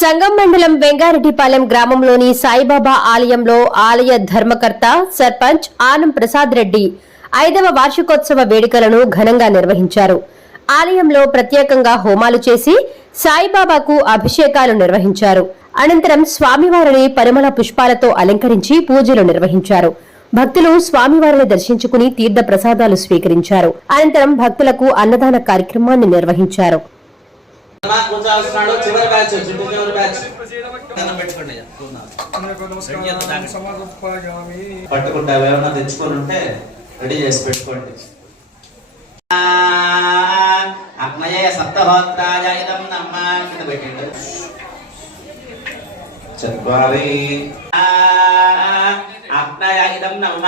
సంగం మండలం వెంగారెడ్డిపాలెం గ్రామంలోని సాయిబాబా ఆలయంలో ఆలయ ధర్మకర్త సర్పంచ్ ఆనం ప్రసాద్ రెడ్డి ఐదవ వార్షికోత్సవ వేడుకలను ఘనంగా నిర్వహించారు. ఆలయంలో ప్రత్యేకంగా హోమాలు చేసి సాయిబాబాకు అభిషేకాలు నిర్వహించారు. అనంతరం స్వామివారిని పరిమళ పుష్పాలతో అలంకరించి పూజలు నిర్వహించారు. భక్తులు స్వామివారిని దర్శించుకుని తీర్థ ప్రసాదాలు స్వీకరించారు. అనంతరం భక్తులకు అన్నదాన కార్యక్రమాన్ని నిర్వహించారు. కూర్చోవాల్సినాడు చివరి బ్యాచ్ చుట్టూ చివరి బ్యాచ్. దండం పెట్టుకోండి అయ్యా. సమర్పయామి పట్టుకుంటే ఏమైనా తెచ్చుకొని ఉంటే రెడీ చేసి పెట్టుకోండి. అగ్నయ సప్తహోత్రాయ ఇదం నమ్మ. కింద పెట్టండి. చత్వారి అగ్నయ ఇదం నమ్మ.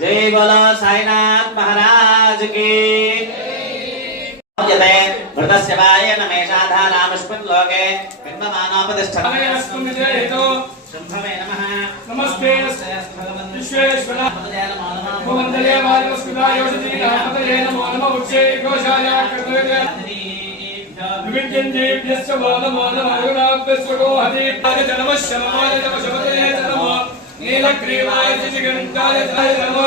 జై బోలో సాయినాథ్ మహారాజ్కి मुह्यते वृतस्य वायेन मेषाधारामुष्मिन् लोके। बिम्बमानोपतिष्ठमेन शम्भवे नमः। नमस्ते। विश्वेश्वर भवन्तले वायुस्मितायोषधि रामतये नमो नमः। उच्चे घोषाया कर्तव्ये। विविद्यन्तेभ्यश्च वादमानवायुराभ्यश्च गोहतीत्याय जनमः शमाय नमः। शमते नमः। नीलग्रीवाय च चिगन्ताय नमो।